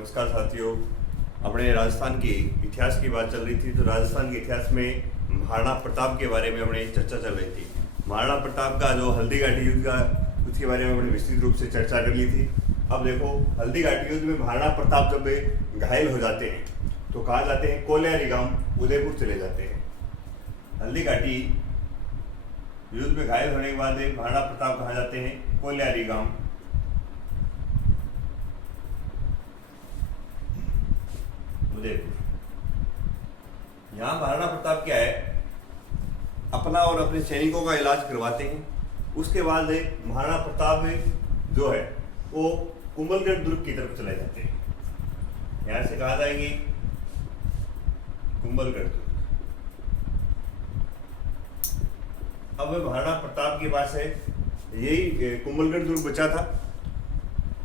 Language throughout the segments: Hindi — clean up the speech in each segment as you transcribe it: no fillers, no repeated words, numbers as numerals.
नमस्कार साथियों। अपने राजस्थान के इतिहास की बात चल रही थी, तो राजस्थान के इतिहास में महाराणा प्रताप के बारे में अपने चर्चा चल रही थी। महाराणा प्रताप का जो हल्दी घाटी युद्ध का, उसके बारे में हमने विस्तृत रूप से चर्चा कर ली थी। अब देखो, हल्दी घाटी युद्ध में महाराणा प्रताप जब घायल हो जाते हैं तो कहाँ जाते हैं? कोल्यारी गांव उदयपुर चले जाते हैं। हल्दी घाटी युद्ध में घायल होने के बाद महाराणा प्रताप कहाँ जाते हैं? कोल्यारी गांव। उदयपुर। यहाँ महाराणा प्रताप क्या है, अपना और अपने सैनिकों का इलाज करवाते हैं। उसके बाद महाराणा प्रताप जो है वो कुंभलगढ़ दुर्ग की तरफ चले जाते हैं। यहाँ से कहा जाएंगे कुंभलगढ़ दुर्ग। अब महाराणा प्रताप के पास है यही कुंभलगढ़ दुर्ग बचा था,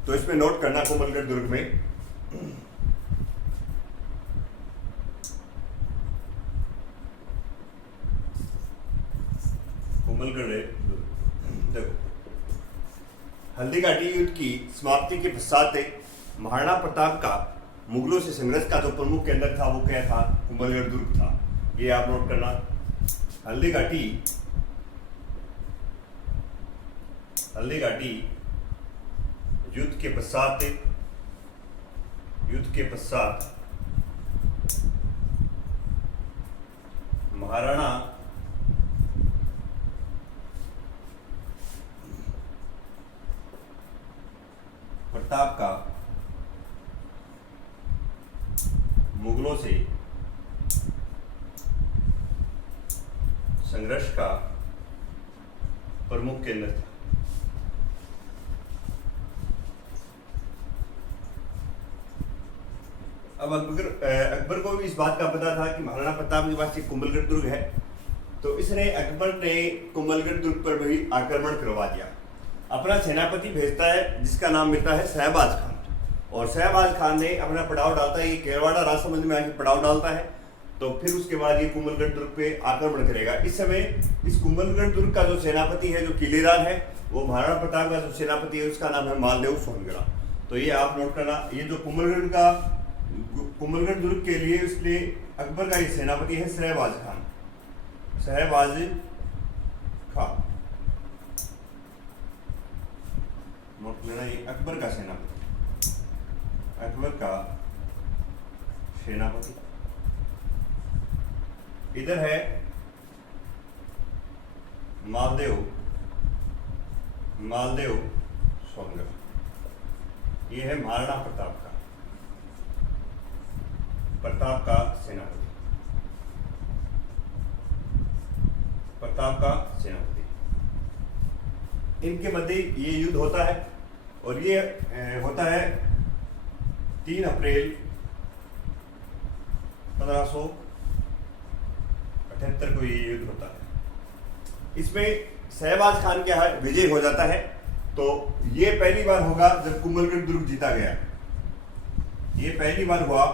तो इसमें नोट करना कुंभलगढ़ दुर्ग में कुंभलगढ़ देखो, हल्दी घाटी युद्ध की समाप्ति के पश्चात महाराणा प्रताप का मुगलों से संघर्ष का जो प्रमुख केंद्र था वो क्या था? कुंभलगढ़ दुर्ग था। ये आप नोट करना। हल्दी घाटी युद्ध के पश्चात महाराणा प्रताप का मुगलों से संघर्ष का प्रमुख केंद्र था। अब अकबर को भी इस बात का पता था कि महाराणा प्रताप के पास एक कुंभलगढ़ दुर्ग है, तो इसने अकबर ने कुंभलगढ़ दुर्ग पर भी आक्रमण करवा दिया। अपना सेनापति भेजता है जिसका नाम मिलता है शहबाज खान, और शहबाज खान ने अपना पड़ाव डालता है, ये केरवाड़ा राजसमंद में आके पड़ाव डालता है। तो फिर उसके बाद ये कुंभलगढ़ दुर्ग पे आक्रमण करेगा। इस समय इस कुंभलगढ़ दुर्ग का जो सेनापति है, जो किलेदार है, वो महाराणा प्रताप का जो सेनापति है उसका नाम है मालदेव सोनगढ़ा। तो ये आप नोट करना। ये जो कुंभलगढ़ दुर्ग के लिए उसने अकबर का ये सेनापति है शहबाज खान। नोट लेना, ये अकबर का सेनापति। इधर है मालदेव सोनगढ़। ये है महाराणा प्रताप का सेनापति। इनके मध्य ये युद्ध होता है, और ये होता है 3 अप्रैल 1578 को ये युद्ध होता है। इसमें शहबाज खान क्या है, विजय हो जाता है। तो ये पहली बार होगा जब कुंभलगढ़ दुर्ग जीता गया। ये पहली बार हुआ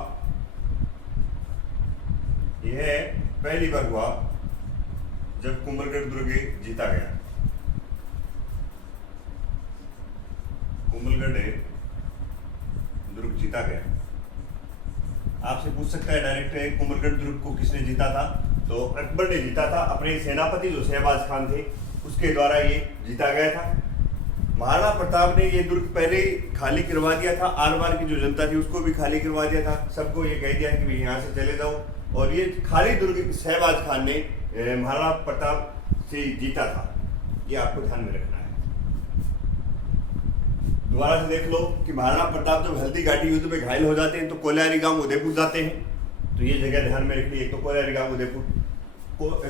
जब कुंभलगढ़ दुर्ग जीता गया। कुंभलगढ़ दुर्ग जीता गया। आपसे पूछ सकता है डायरेक्ट, कुंभलगढ़ दुर्ग को किसने जीता था? तो अकबर ने जीता था। अपने सेनापति जो शहबाज खान थे उसके द्वारा ये जीता गया था। महाराणा प्रताप ने ये दुर्ग पहले खाली करवा दिया था। आर-पार की जो जनता थी उसको भी खाली करवा दिया था। सबको ये कह दिया कि भाई यहाँ से चले जाओ। और ये खाली दुर्ग शहबाज खान ने महाराणा प्रताप से जीता था। ये आपको ध्यान में रखना है। दोबारा से देख लो कि महाराणा प्रताप जब हल्दी घाटी युद्ध में घायल हो जाते हैं तो कोल्यारी गांव उदयपुर जाते हैं। तो ये जगह ध्यान में रखनी है। तो कोल्यारी गांव उदयपुर,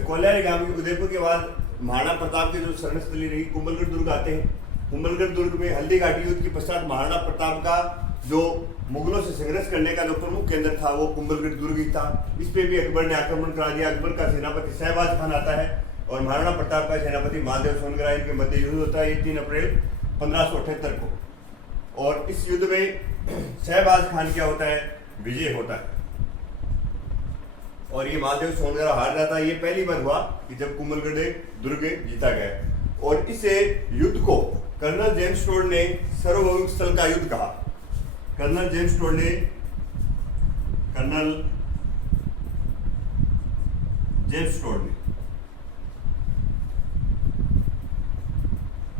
कोल्यारी गांव उदयपुर के बाद महाराणा प्रताप के जो शरणस्थली रही कुंभलगढ़ दुर्ग आते हैं। कुंभलगढ़ दुर्ग में हल्दी घाटी युद्ध के पश्चात महाराणा प्रताप का जो मुगलों से संघर्ष करने का जो प्रमुख केंद्र था वो कुंभलगढ़ दुर्ग ही था। इस पे भी अकबर ने आक्रमण करा दिया। अकबर का सेनापति शहबाज खान आता है और महाराणा प्रताप का सेनापति मालदेव सोनगढ़ा, इनके मध्य युद्ध होता है। ये 3 अप्रैल 1578 को। और इस युद्ध में शहबाज खान क्या होता है? विजय होता है। और ये मालदेव सोनगढ़ा हार जाता है। ये पहली बार हुआ कि जब कुंभलगढ़ दुर्ग जीता गया। और इस युद्ध को कर्नल जेम्स टोड ने सार्वभौमिक स्थल का युद्ध कहा। कर्नल जेम्स टोड ने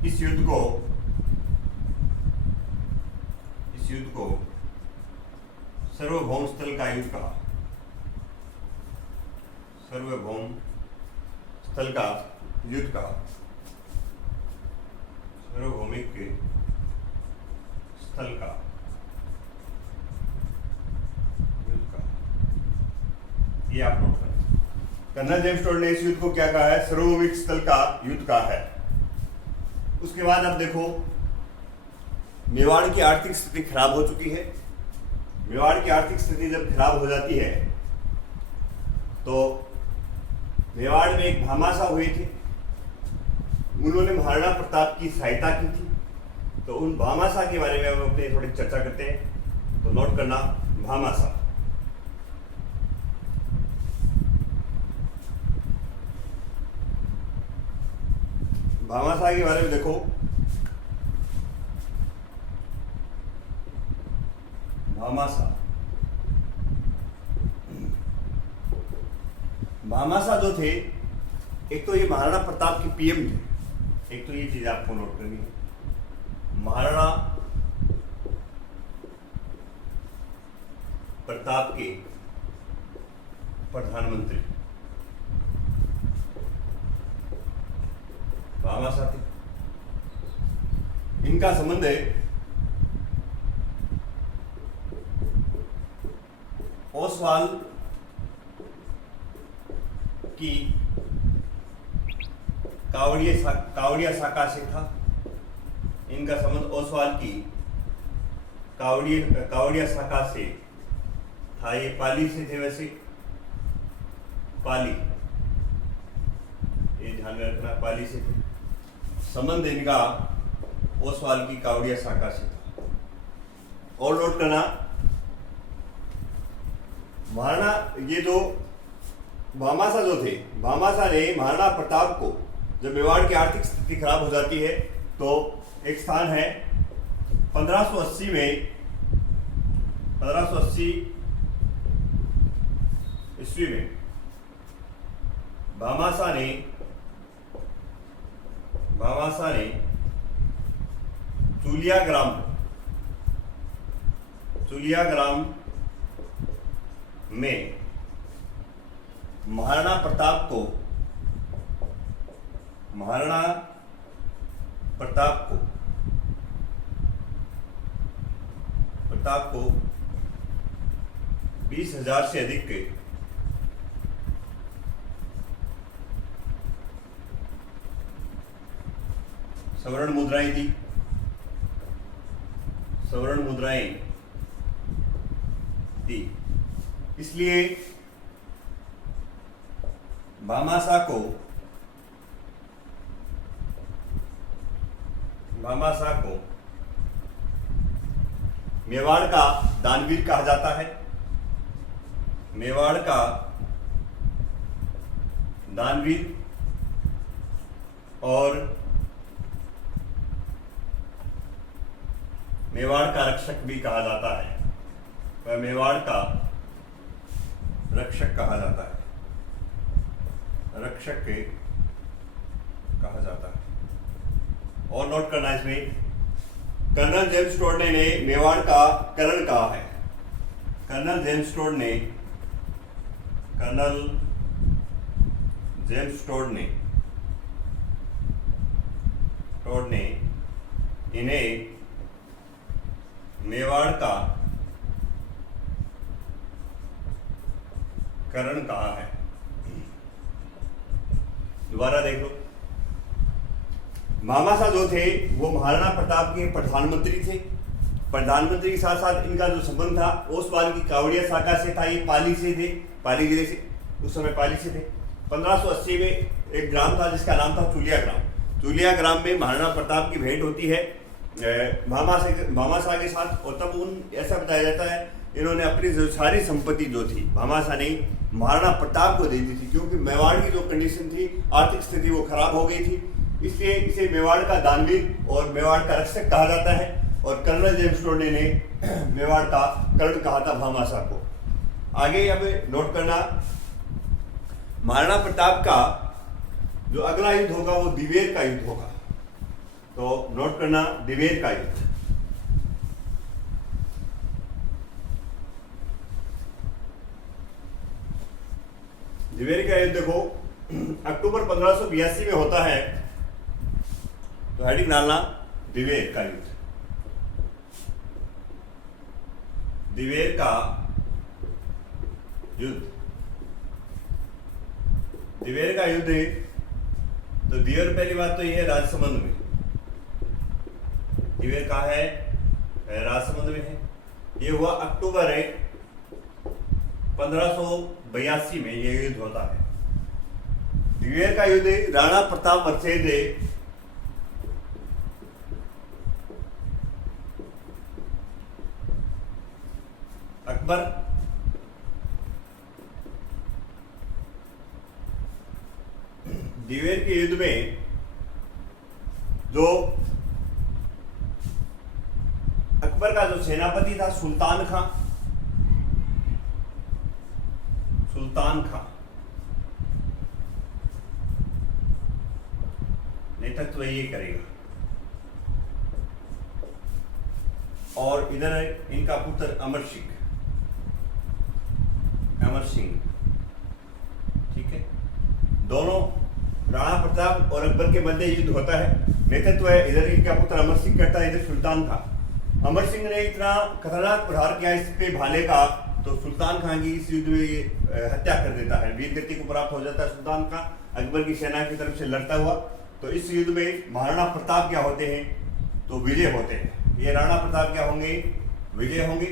इस युद्ध को सार्वभौम स्थल का युद्ध कहा। सार्वभौम स्थल का युद्ध कहा। सार्वभौमिक के स्थल का युद्ध कहा। ये आप नोट करें। कर्नल जेम्स टोड ने इस युद्ध को क्या कहा है? सार्वभौमिक स्थल का युद्ध कहा है। उसके बाद अब देखो, मेवाड़ की आर्थिक स्थिति खराब हो चुकी है। मेवाड़ की आर्थिक स्थिति जब खराब हो जाती है तो मेवाड़ में एक भामाशाह हुए थे, उन्होंने महाराणा प्रताप की सहायता की थी। तो उन भामाशाह के बारे में हम अपने थोड़ी चर्चा करते हैं, तो नोट करना भामाशाह। भामाशाह के बारे में देखो, भामाशाह जो थे, एक तो ये महाराणा प्रताप के पीएम थे। एक तो ये चीज आपको नोट करनी है, महाराणा प्रताप के प्रधानमंत्री भामाशाह थे। इनका संबंध है ओसवाल की कावड़िया शाखा से था। इनका संबंध ओसवाल की कावड़िया शाखा से था। ये पाली से थे। वैसे पाली, ये ध्यान में रखना, पाली से थे। संबंध इनका ओसवाल की कावड़िया शाखा से था। और नोट करना, महाराणा ये जो भामाशाह जो थे, भामाशाह ने महाराणा प्रताप को, जब मेवाड़ की आर्थिक स्थिति खराब हो जाती है तो एक स्थान है 1580 ईस्वी में भामाशाह ने चुलिया ग्राम में महाराणा प्रताप को 20,000 से अधिक के स्वर्ण मुद्राएं दी। इसलिए भामाशाह को मेवाड़ का दानवीर कहा जाता है। मेवाड़ का दानवीर और मेवाड़ का रक्षक भी कहा जाता है। वह मेवाड़ का रक्षक कहा जाता है। रक्षक के कहा जाता है। और नोट करना इसमें, कर्नल जेम्स टोड ने मेवाड़ का करण कहा है। कर्नल जेम्स टोड ने इन्हें मेवाड़ का करण कहा है। दोबारा देख लो, भामाशाह जो थे वो महाराणा प्रताप के प्रधानमंत्री थे। प्रधानमंत्री के साथ साथ इनका जो संबंध था ओसवाल की कावड़िया शाखा से था। ये पाली से थे, पाली जिले से, उस समय पाली से थे। 1580 में एक ग्राम था जिसका नाम था चुलिया ग्राम में महाराणा प्रताप की भेंट होती है भामाशाह के साथ। और तब ऐसा बताया जाता है इन्होंने अपनी जो सारी संपत्ति जो थी भामाशाह ने महाराणा प्रताप को दे दी थी, क्योंकि मेवाड़ की जो कंडीशन थी, आर्थिक स्थिति वो खराब हो गई थी। इसलिए इसे मेवाड़ का दानवीर और मेवाड़ का रक्षक कहा जाता है। और कर्नल जेम्स टोरनी ने मेवाड़ का कर्ण कहा था भामाशाह को। आगे हमें नोट करना, महाराणा प्रताप का जो अगला युद्ध होगा वो दिवेर का युद्ध होगा। तो नोट करना दिवेर का युद्ध। दिवेर का युद्ध देखो अक्टूबर 1582 में होता है। तो हेडिंग डालना दिवेर का युद्ध। दिवेर का युद्ध, दिवेर का युद्ध है। तो दिवेर पहली बात तो ये है राजसमंद में। दिवेर कहाँ है? राजसमंद में है। ये हुआ अक्टूबर 1582 में ये युद्ध होता है। दिवेर का युद्ध राणा प्रताप वर्सेज अकबर। दिवेर के युद्ध में जो अकबर का जो सेनापति था सुल्तान खां, सुल्तान खां नेतृत्व ये करेगा। और इधर है इनका पुत्र अमर सिंह, अमर सिंह, ठीक है। दोनों राणा प्रताप और अकबर के मध्य युद्ध होता है। नेतृत्व है इधर इनका पुत्र अमर सिंह करता है, इधर सुल्तान खां। अमर सिंह ने इतना खतरनाक प्रहार किया इस पे भाले का, तो सुल्तान खां की इस युद्ध में हत्या कर देता है। वीरगति को प्राप्त हो जाता है सुल्तान खां अकबर की सेना की तरफ से लड़ता हुआ। तो इस युद्ध में महाराणा प्रताप क्या होते हैं? तो विजय होते हैं। ये राणा प्रताप क्या होंगे? विजय होंगे।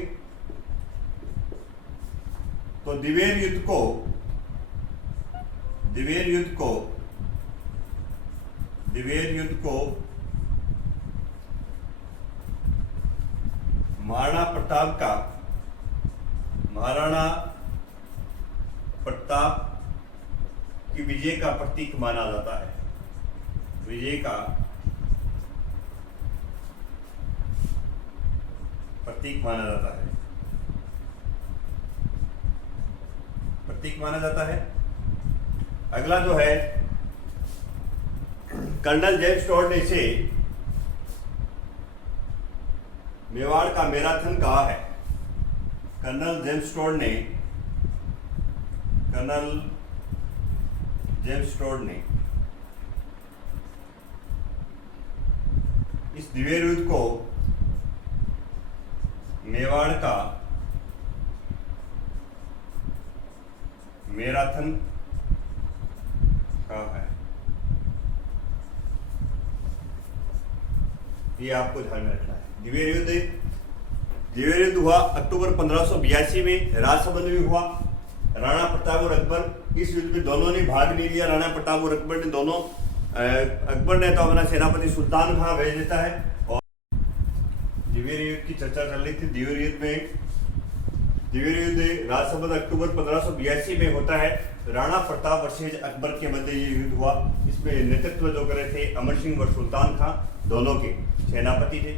तो दिवेर युद्ध को महाराणा प्रताप की विजय का प्रतीक माना जाता है। विजय का प्रतीक माना जाता है। अगला जो है कर्नल जेम्स टोरनी से मेवाड़ का मैराथन कहा है। कर्नल जेम्स टोरनी इस दिवेर युद्ध को मेवाड़ का मैराथन कहा है। ये आपको ध्यान में रखना है। दिवेर युद्ध हुआ अक्टूबर 1582 में, राजसमंद में हुआ। राणा प्रताप और अकबर इस युद्ध में दोनों ने भाग नहीं लिया। राणा प्रताप और अकबर ने दोनों, अकबर ने तो अपना सेनापति सुल्तान खां भेज देता है। और दिवेर युद्ध की चर्चा चल रही थी। दिवेर युद्ध राजसमंद अक्टूबर 1582 में होता है। राणा प्रताप वर्सेज अकबर के मध्य ये युद्ध हुआ। इसमें नेतृत्व जो करे थे अमर सिंह और सुल्तान खां दोनों के सेनापति थे।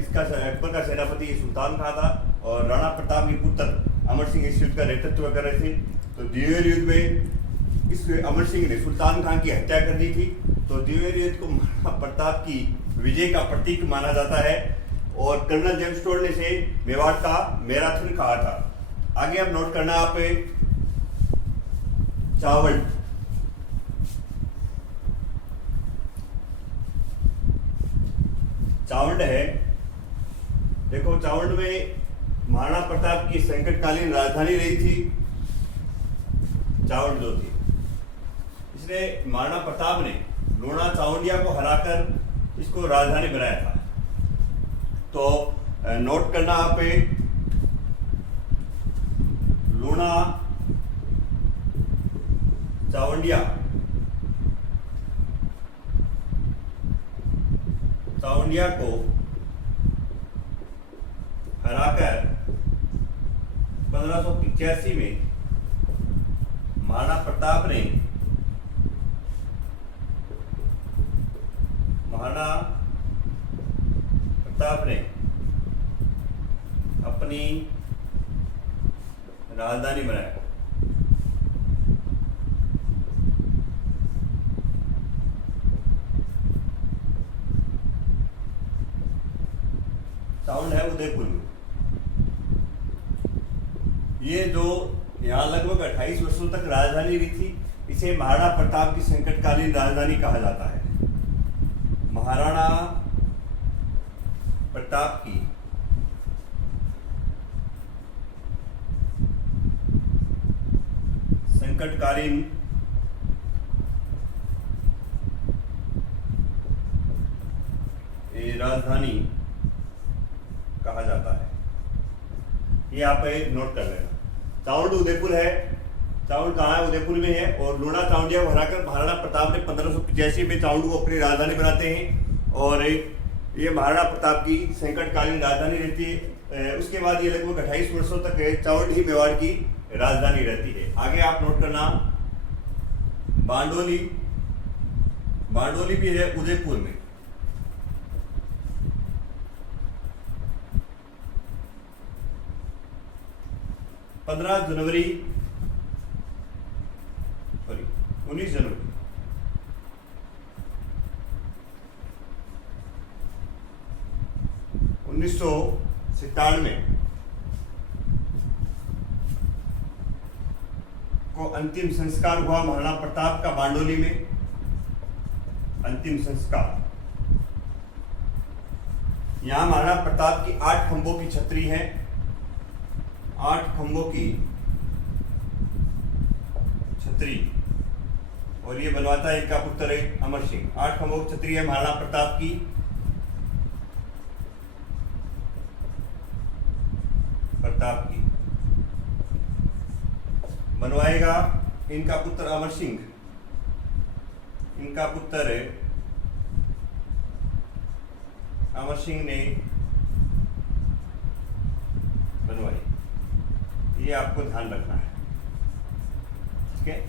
इसका अकबर का सेनापति सुल्तान खां था और राणा प्रताप के पुत्र अमर सिंह इस युद्ध का नेतृत्व कर रहे थे। तो दिवेर युद्ध में इस अमर सिंह ने सुल्तान खां की हत्या कर दी थी। तो दिवेर युद्ध को महाराणा प्रताप की विजय का प्रतीक माना जाता है। और कर्नल जेम्स टोरनी से मेवाड़ का मैराथन कहा था। आगे अब नोट करना आप चावंड। चावंड है, देखो चावंड में महाराणा प्रताप की संकटकालीन राजधानी रही थी चावंड जो थी। इसलिए महाराणा प्रताप ने लूणा चावंडिया को हराकर इसको राजधानी बनाया था। तो नोट करना आप लूणा चावंडिया को हराकर 1585 में महाराणा प्रताप ने प्रताप ने अपनी राजधानी बनाया। टाउन है उदयपुर में। ये जो यहाँ लगभग 28 वर्षों तक राजधानी रही थी, इसे महाराणा प्रताप की संकटकालीन राजधानी कहा जाता है। महाराणा प्रताप की संकटकालीन राजधानी कहा जाता है। ये आप नोट कर लेना। चावंड उदयपुर है। चावंड कहाँ है? उदयपुर में है। और लूणा चावंडिया को हराकर महाराणा प्रताप ने 1585 में चावंड को अपनी राजधानी बनाते हैं और ये महाराणा प्रताप की संकटकालीन राजधानी रहती है। उसके बाद ये लगभग 28 वर्षों तक चावंड ही मेवाड़ की राजधानी रहती है। आगे आप नोट करना, बांडोली। बांडोली भी है उदयपुर में। जनवरी 19 जनवरी 1997 को अंतिम संस्कार हुआ महाराणा प्रताप का बांडोली में। अंतिम संस्कार। यहां महाराणा प्रताप की 8 खंभों की छतरी है। 8 खंभों की छतरी, और ये बनवाता है इनका पुत्र है अमर सिंह। 8 खंभों की छतरी है महाराणा प्रताप की। बनवाएगा इनका पुत्र अमर सिंह। इनका पुत्र है अमर सिंह ने बनवाई। ये आपको ध्यान रखना है। ठीक है।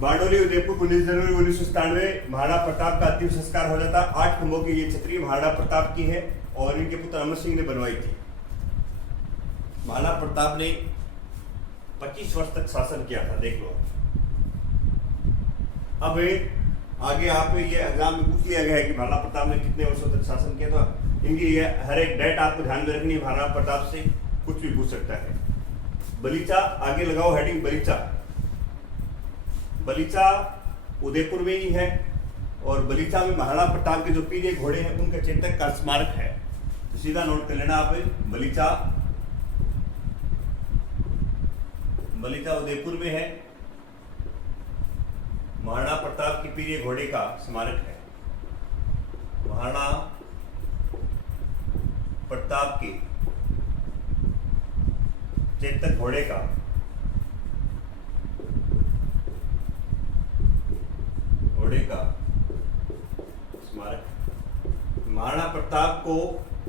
बारडोली उदयपुर 19 जनवरी 1997 महाराणा प्रताप का अंतिम संस्कार हो जाता। 8 खंभों की ये छतरी महाराणा प्रताप की है और इनके पुत्र अमर सिंह ने बनवाई थी। महाराणा प्रताप ने 25 वर्ष तक शासन किया था, देख लो। अब आगे आप ये एग्जाम में पूछ लिया गया है कि महाराणा प्रताप ने कितने वर्षों तक शासन किया था। इनकी ये हर एक डेट आपको ध्यान में रखनी है। महाराणा प्रताप से कुछ भी पूछ सकता है। बलीचा, आगे लगाओ हेडिंग बलीचा। बलीचा उदयपुर में ही है और बलीचा में महाराणा प्रताप के जो पीले घोड़े हैं उनके चेतक का स्मारक है। तो सीधा नोट कर लेना आप, बलीचा उदयपुर में है। महाराणा प्रताप की पीले घोड़े का स्मारक है। महाराणा प्रताप के चेतक घोड़े का स्मारक। महाराणा प्रताप को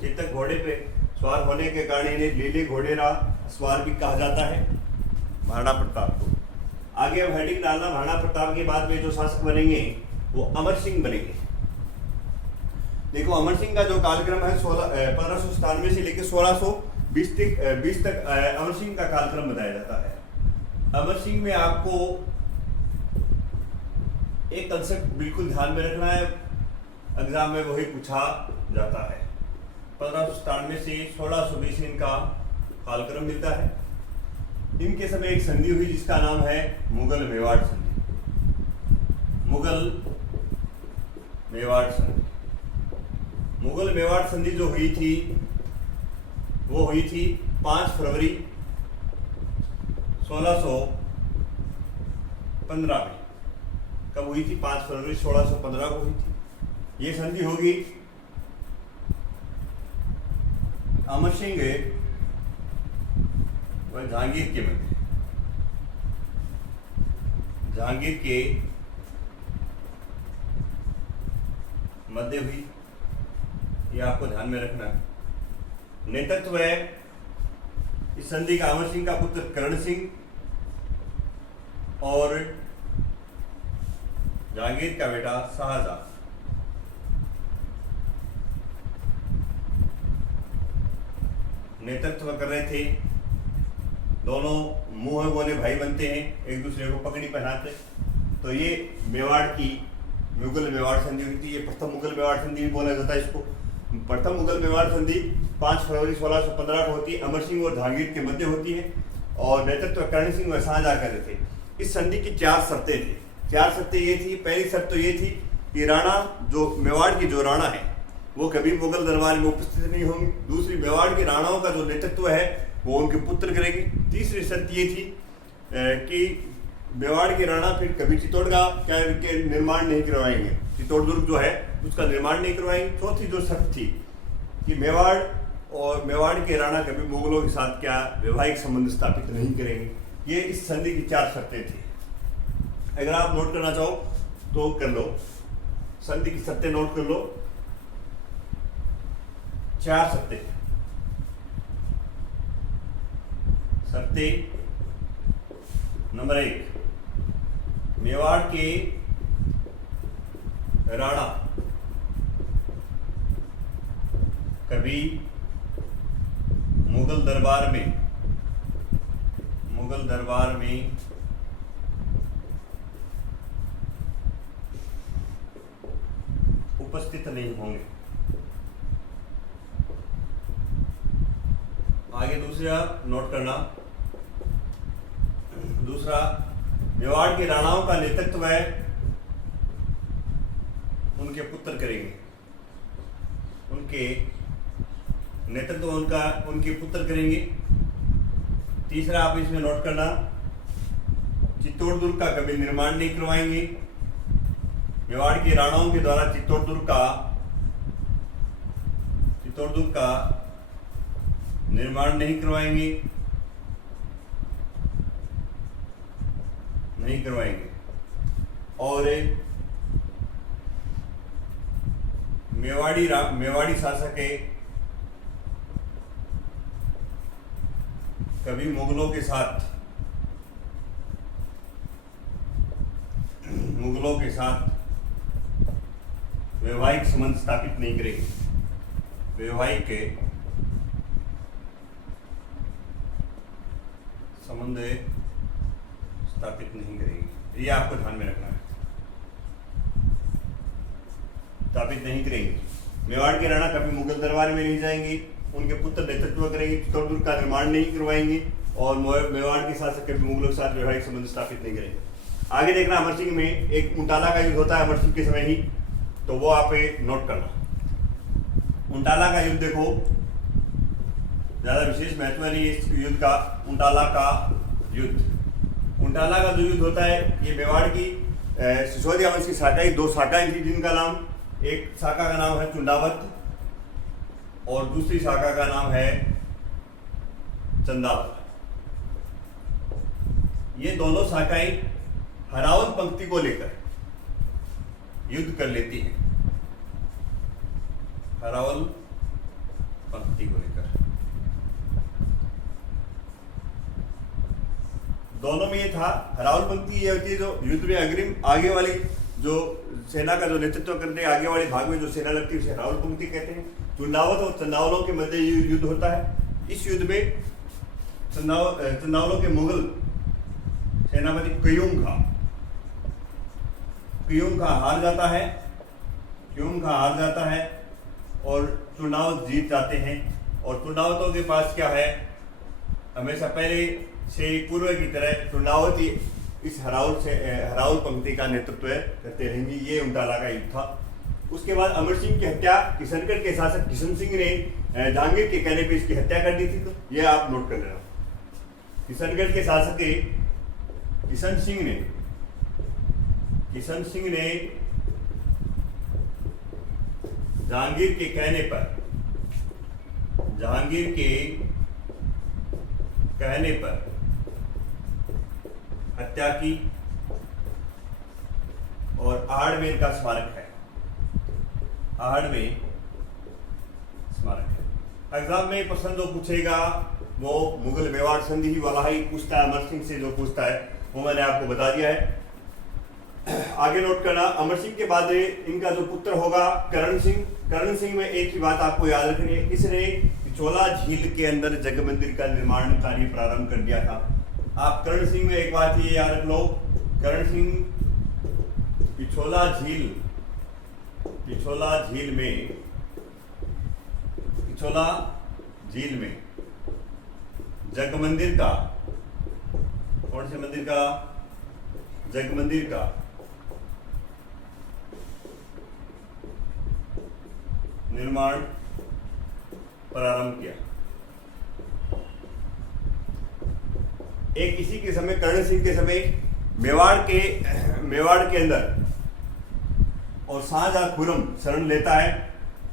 चेतक घोड़े पे सवार होने के कारण इन्हें लीले घोड़ेरा सवार भी कहा जाता है महाराणा प्रताप को। आगे अब हेडिंग डालना, महाराणा प्रताप के बाद में जो शासक बनेंगे वो अमर सिंह बनेंगे। देखो अमर सिंह का जो कालक्रम है 1597 से लेकर 1620 तक अमर सिंह का कालक्रम बताया जाता है। अमर सिंह में आपको एक कंसेप्ट बिल्कुल ध्यान में रखना है, एग्जाम में वही पूछा जाता है। 1597 से 1620 इनका कालक्रम मिलता है। इनके समय एक संधि हुई जिसका नाम है मुगल मेवाड़ संधि। मुगल मेवाड़ संधि। मुगल मेवाड़ संधि जो हुई थी वो हुई थी 5 फरवरी 1615 में। कब हुई थी? 5 फरवरी 1615 को हुई थी। ये संधि होगी अमर सिंह व जहांगीर के मध्य। जहांगीर के मध्य हुई, ये आपको ध्यान में रखना है। नेतृत्व है इस संधि का अमर सिंह का पुत्र करण सिंह और जहांगीर का बेटा शाहजहां। नेतृत्व कर रहे थे। दोनों मुंह बोले भाई बनते हैं, एक दूसरे को पगड़ी पहनाते। तो ये मेवाड़ की मुगल मेवाड़ संधि हुई थी। ये प्रथम मुगल मेवाड़ संधि भी बोला जाता है इसको। प्रथम मुगल मेवाड़ संधि 5 फरवरी 1615 को होती है। अमर सिंह और जहांगीर के मध्य होती है और नेतृत्व करण सिंह व शाहजहां कर रहे थे। इस संधि की 4 शर्तें थी। 4 शर्तें ये थी। पहली शर्त तो ये थी कि राणा, जो मेवाड़ की जो राणा है वो कभी मुगल दरबार में उपस्थित नहीं होंगे। दूसरी, मेवाड़ के राणाओं का जो नेतृत्व है वो उनके पुत्र करेंगे। तीसरी शर्त ये थी कि मेवाड़ के राणा फिर कभी चित्तौड़गढ़ के निर्माण नहीं करवाएंगे, चित्तौड़ दुर्ग जो है उसका निर्माण नहीं करवाएंगे। चौथी जो शर्त थी कि मेवाड़ के राणा कभी मुगलों के साथ क्या वैवाहिक संबंध स्थापित नहीं करेंगे। ये इस संधि की 4 शर्तें थी। अगर आप नोट करना चाहो तो कर लो, संधि की शर्तें नोट कर लो। 4 शर्तें। शर्तें नंबर 1, मेवाड़ के राणा कभी मुगल दरबार में उपस्थित नहीं होंगे। आगे दूसरा नोट करना। दूसरा, मेवाड़ के राणाओं का नेतृत्व है उनके पुत्र करेंगे। उनके पुत्र करेंगे। तीसरा, आप इसमें नोट करना, चित्तौड़ दुर्ग का कभी निर्माण नहीं करवाएंगे। मेवाड़ के राणाओं के द्वारा चित्तौड़ दुर्ग का निर्माण नहीं करवाएंगे। और मेवाड़ी शासक कभी मुगलों के साथ वैवाहिक संबंध स्थापित नहीं करेंगे। वैवाहिक संबंध स्थापित नहीं करेंगे। ये आपको ध्यान में रखना है, स्थापित नहीं करेंगे। मेवाड़ के राणा कभी मुगल दरबार में नहीं जाएंगे। उनके पुत्र नेतृत्व करेंगे। चित्तौड़ दुर्ग का निर्माण नहीं करवाएंगे और मेवाड़ के शासक कभी मुगलों के साथ वैवाहिक संबंध स्थापित नहीं करेंगे। आगे देखना, अमर सिंह में एक उंटाला का युद्ध होता है अमर सिंह के समय ही, तो वो आप नोट करना। उंटाला का युद्ध देखो, ज्यादा विशेष महत्व नहीं इस युद्ध का। उंटाला का जो युद्ध होता है, ये मेवाड़ की सिसोदिया वंश की शाखाएं, 2 शाखाएं थी जिनका नाम, एक शाखा का नाम है चुंडावत और दूसरी शाखा का नाम है चंदावत। ये दोनों शाखाएं हरावल पंक्ति को लेकर युद्ध कर लेती हैं। हरावल पंक्ति को लेकर दोनों में ये था। हरावल पंक्ति ये होती है जो युद्ध में अग्रिम आगे वाली जो सेना का जो नेतृत्व करते हैं, आगे वाले भाग में जो सेना लगती है उसे हरावल पंक्ति कहते हैं। चुंडावत और चंदावलों के मध्य युद्ध होता है। इस युद्ध में चंदावलों के मुगल सेनापति क्यूम खा हार जाता है और चुनाव जीत जाते हैं। और चुनावतों के पास क्या है, हमेशा पहले से पूर्व की तरह चुनावती इस हरावल पंक्ति का नेतृत्व करते रहेंगे। ये उंटाला का युद्ध था। उसके बाद अमर सिंह की हत्या किशनगढ़ के शासक किशन सिंह ने जहांगीर के कहने पे इसकी हत्या कर दी थी। तो ये आप नोट कर लेना। किशनगढ़ के शासक किशन सिंह ने जहांगीर के कहने पर हत्या की और आहड़ का स्मारक है। एग्जाम में प्रश्न जो पूछेगा वो मुगल मेवाड़ संधि ही वाला ही पूछता है। अमर सिंह से जो पूछता है वो मैंने आपको बता दिया है। आगे नोट करना, अमर सिंह के बाद इनका जो पुत्र होगा करण सिंह में एक ही बात आपको याद रखनी है, इसने पिछोला झील के अंदर जग मंदिर का निर्माण कार्य प्रारंभ कर दिया था। आप करण सिंह में एक बात ये याद रख लो, करण सिंह पिछोला झील में जग मंदिर का, कौन से मंदिर का? जग मंदिर का निर्माण प्रारंभ किया। एक इसी के समय, करण सिंह के समय, मेवाड़ के अंदर और शाहजहां खुर्रम शरण लेता है।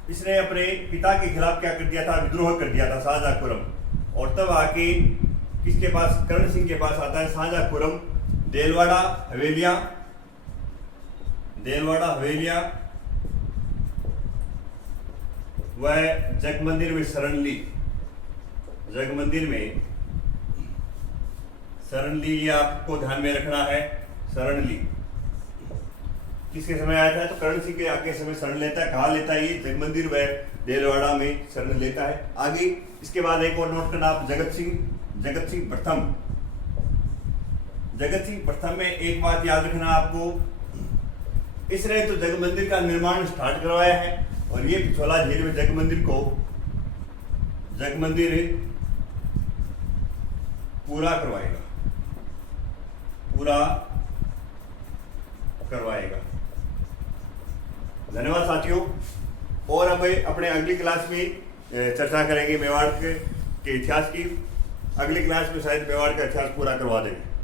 इसने अपने पिता के खिलाफ क्या कर दिया था? विद्रोह कर दिया था शाहजहां खुर्रम। और तब आके किसके पास? करण सिंह के पास आता है शाहजहां खुर्रम। देलवाड़ा हवेलियां वह जग मंदिर में शरण ली। जग मंदिर में शरण ली, ये आपको ध्यान में रखना है। शरण ली किसके समय आया था? तो करण सिंह के आगे समय शरण लेता है। कहाँ लेता है? ये जग मंदिर व देलवाड़ा में शरण लेता है। आगे इसके बाद एक और नोट करना आप, जगत सिंह प्रथम में एक बात याद रखना आपको, इसने तो जग मंदिर का निर्माण स्टार्ट करवाया है और ये पिछोला झील में जग मंदिर पूरा करवाएगा। धन्यवाद साथियों। और अब अपने अगली क्लास में चर्चा करेंगे मेवाड़ के इतिहास की। अगली क्लास में शायद मेवाड़ का इतिहास पूरा करवा देंगे।